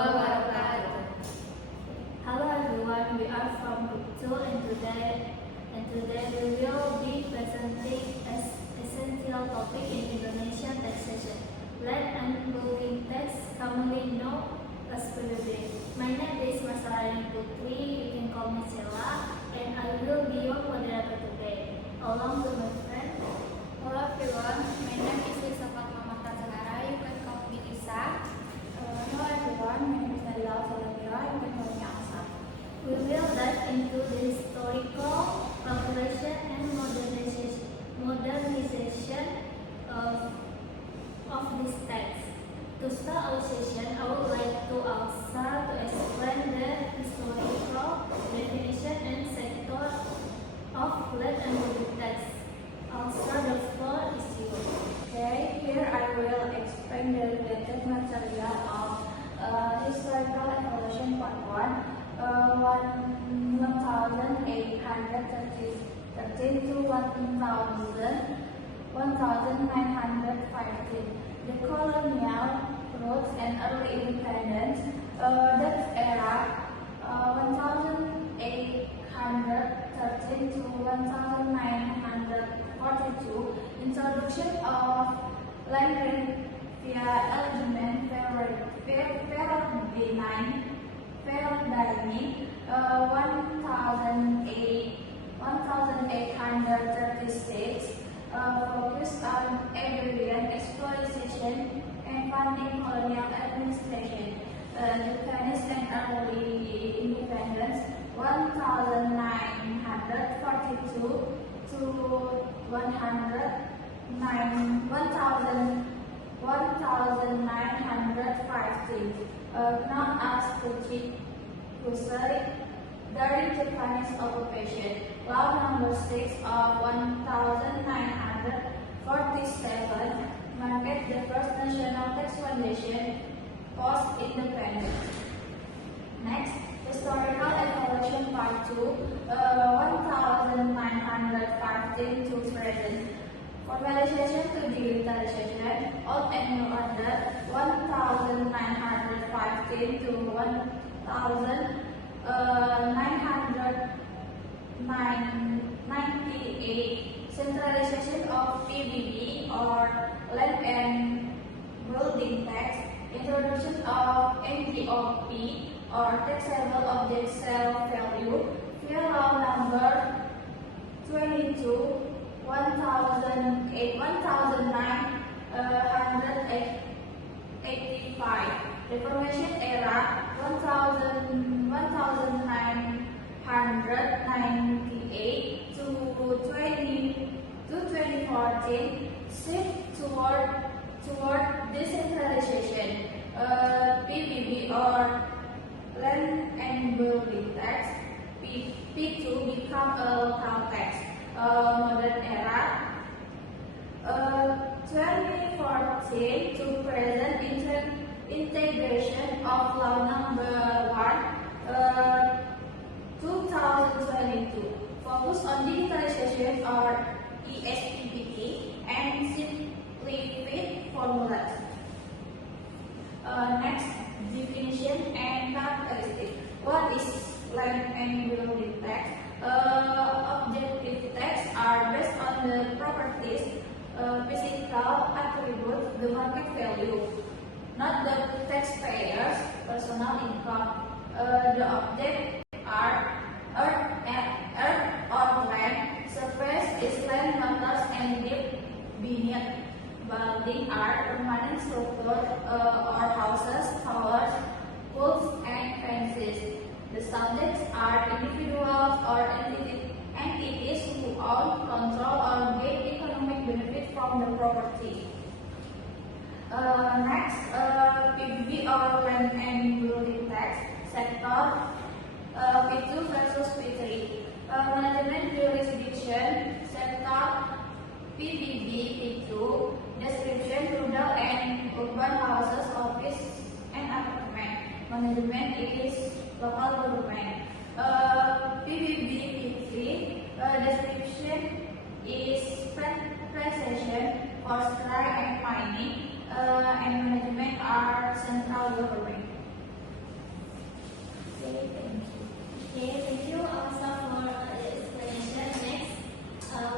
wabarakatuh. Hello everyone, we are from Group 2 and today we will be presenting an essential topic in Indonesian taxation, land and building tax, commonly known as PBB. My name is Masalani Putri, you can call me Sheila, and I will be your moderator today, along with my friend. Hello everyone, my name is Lisa Fatma Tanzagara, you can call me Lisa. Hello everyone, my name is Nadila Salamira, you can call me Asa. We will dive into the historical, calculation, and modernization of this tax. To start our session, I would like to ask Asa to explain the historical definition and sector of land and building tax. Asa, the floor is yours. Okay, here I will explain the related material of historical evolution part 1813 to 1915. The colonial roots and early independence. That era 1813 to 1942. Introduction of land rent via element paradigm 1836 focused on agrarian exploitation and funding colonial administration. Japanese and early independence 1942 to 1950, known as Kuchikukusei. During Japanese occupation, Law Number 6 of 1947 marked the first national tax foundation post-independence. Next, historical evolution part 2, 1915 to present. Formalization to digitalization, old and new order, 1915 to 1998, centralization of PBB or land and building tax, introduction of MTOP or taxable object sale value, via law number 22 1985. Reformation era 1998 to 2014, shift toward decentralization. PBB or land and building tax, P2 become a local tax. Modern era 2014 to present integration of law number 2022, focus on digitalization or ESPBT and simplified formulas. Next, definition and characteristic. What is land and building tax? Objective tax are based on the properties, physical attributes, the market value, not the taxpayer's personal income. The objects are earth or land, surface is land matters and deep beneath. Building are permanent structures or houses, towers, pools, and fences. The subjects are individuals or entities who own, control, or gain economic benefit from the property. Next, PBB or land and building tax sector, P2 versus P3. Management jurisdiction sector, PBB P2. Description, rural and urban houses, office, and apartment. Management is local government. PBB P3. Description is taxation, forestry and mining, and management are central government. Okay, thank you also for the explanation. Next,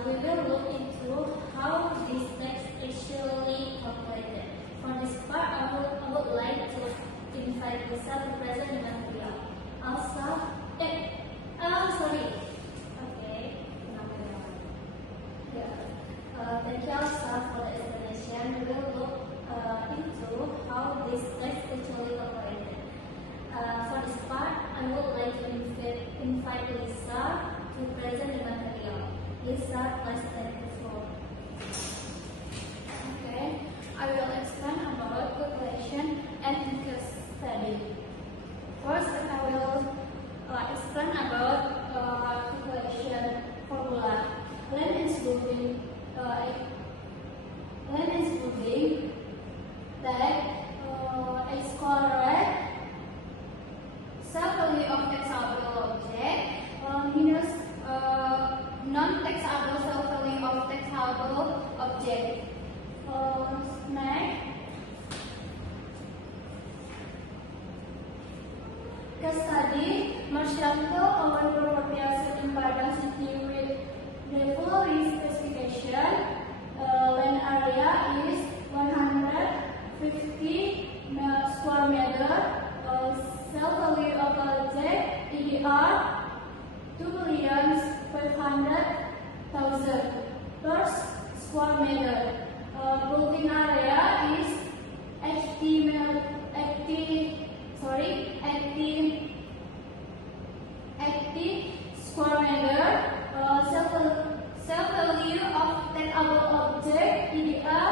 we will look into how this text actually calculated. For this part, I would like to invite Lisa to present the material. Also, sorry. Okay. Yeah. Thank you also for the explanation. We will look into how this text actually calculated. For this part, I would like to invite Lisa to present the material. Lisa, please take the floor. Okay, I will explain about calculation and case study. First, I will explain about calculation formula. Land is moving that x squared self-value of taxable object minus non-taxable self-value of taxable object. Next, case study, Marcianto own property asset in Padang City with the following specification. Land area is 150 square meter. Self-value of object EDR 2,500,000 per square meter. Building area is 80 square meter. Self-value of taxable object EDR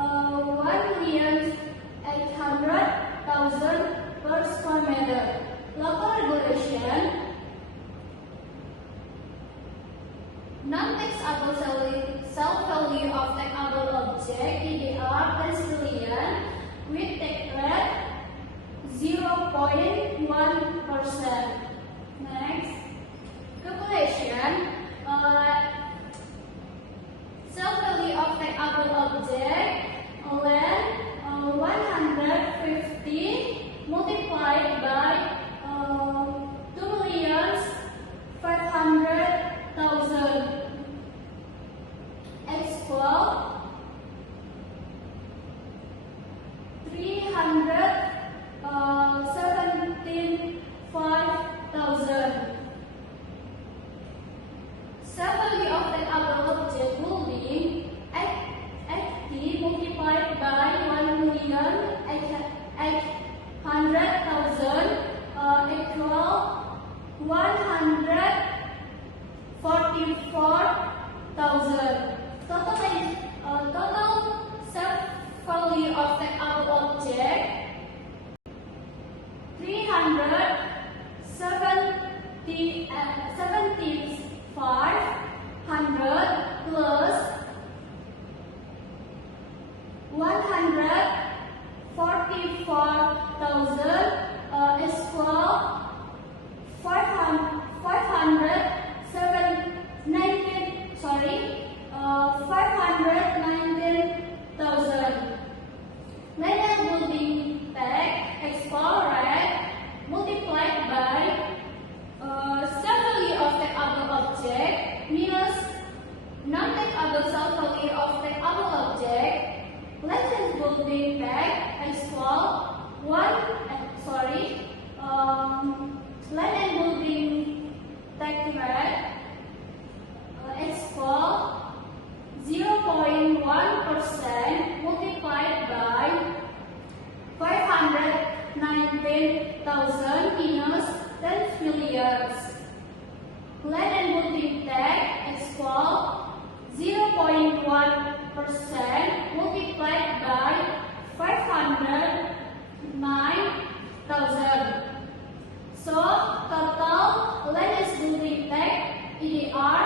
1,800,000 per square meter. Local regulation. Non-taxable self-value of taxable object EDR 10 billion with tax rate 0.1%. Next, calculation. Self-value of taxable object land 150 multiplied by 2,500,000 equal 375,000. Self-value of taxable object will be 80 multiplied by 1,800,000 equal 144,000. Total self-value of taxable object 375,000 plus 144,000 is equal 519,000. Land and building tax explored multiplied by self-value of taxable object minus non-taxable self-value of taxable object. Land and building tax equal land and building tax rate equal 0.1% multiplied by 519,000 minus 10 million. Land and building tax equal 0.1% multiplied by 509,000. So total land and building tax EDR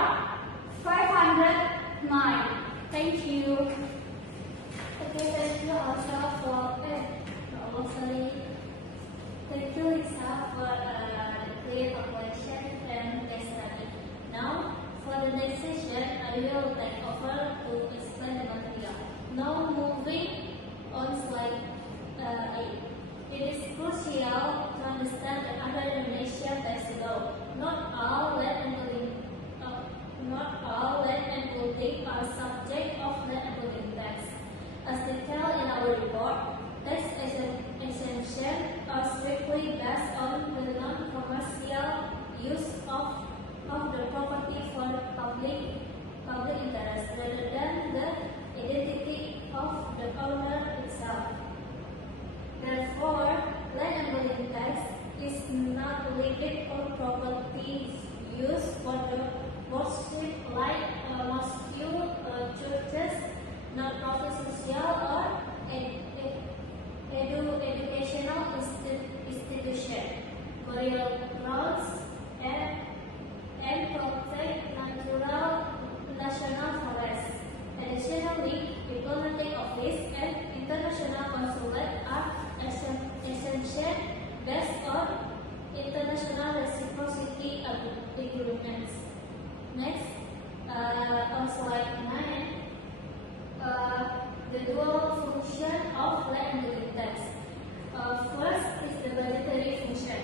509. Thank you. Okay, thank you also for thank you Lisa for the clear calculation and case study. Now, for the next session, I will take over to explain the material. Now, moving on slide 8. It is crucial to understand that under Indonesian tax law, not all land and building are subject of land and building tax. As detailed in our report, tax exemptions are strictly based on the non-commercial use of the property for public interest rather than the identity of the owner itself. Therefore, land and building tax is not levied on property used for the worship like mosques, churches, non-profit social or educational institution, burial grounds, and protect national forests. Additionally, diplomatic office and international consulate are essential based on international reciprocity agreements. Next, on slide 9, the dual function of land and building tax. First is the budgetary function.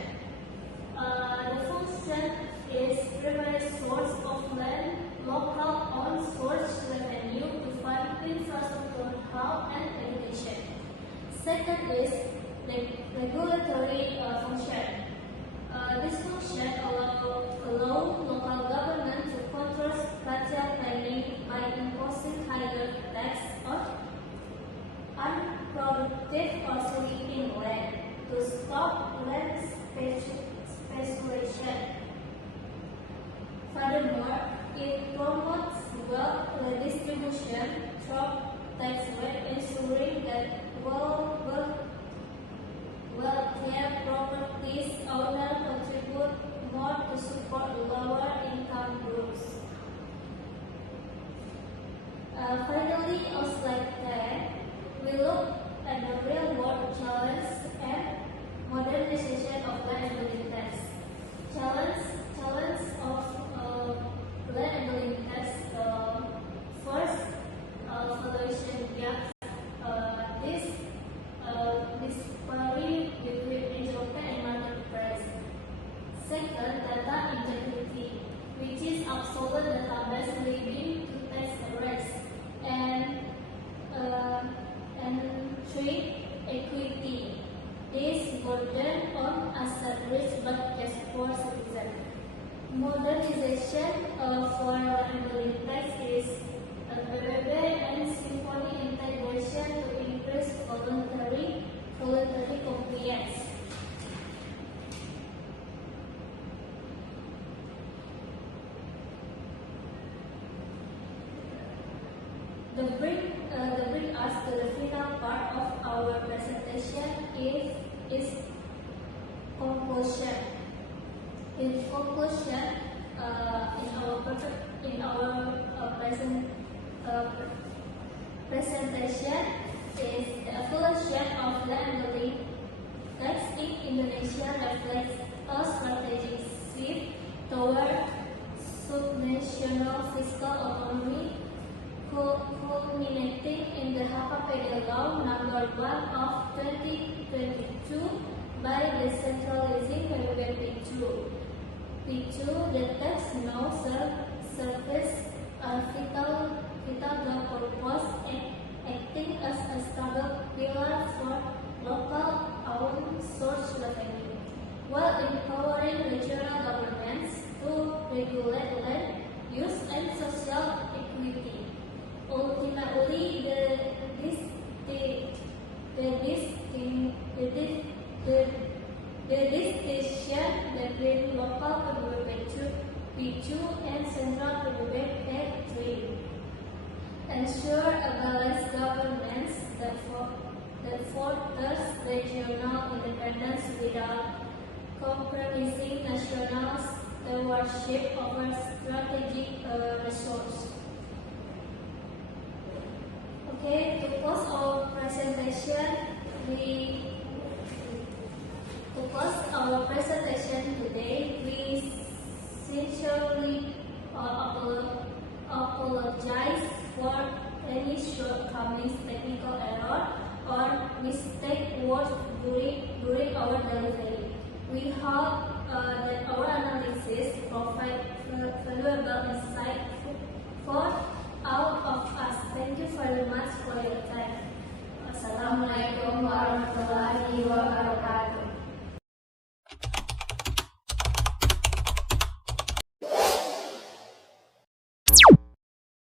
The function is primary source of land, local owned source revenue to fund infrastructure, health, and education. Second is the regulatory function. This function allow local government to control spatial planning by imposing higher tax on unproductive or sleeping land to stop land speculation. Furthermore, it promotes wealth redistribution through tax rate, ensuring that wealthier properties owners contribute more to support lower income groups. Finally, on slide 10, we look at the real-world challenge and modernization of land and building tax. Challenge of land and building tax. First, valuation gaps. This disparity between development and market price. Second, data integrity, which is absolute database leading to tax errors. And three, equity. This burden on asset risk but just for citizens. Modernization for land and building tax is BBB and Symphony integration to increase voluntary compliance. The bring us to the final part of our presentation is conclusion. In conclusion, in our presentation is the evolution of land and building tax in Indonesia reflects a strategic shift toward subnational fiscal autonomy, culminating in the HKPD Law Number 1 of 2022 by decentralizing PBB P2. The tax now serves a vital purpose, acting as a stable pillar for local owned source revenue, while empowering regional governments to regulate land use and social equity. Ultimately, the distinction between local PBB P2 and central PBB P3 ensure a balanced governance that fosters regional independence without compromising national stewardship over strategic resource. Okay, to close our presentation, today, we sincerely apologize for any shortcomings, technical error, or mistake words during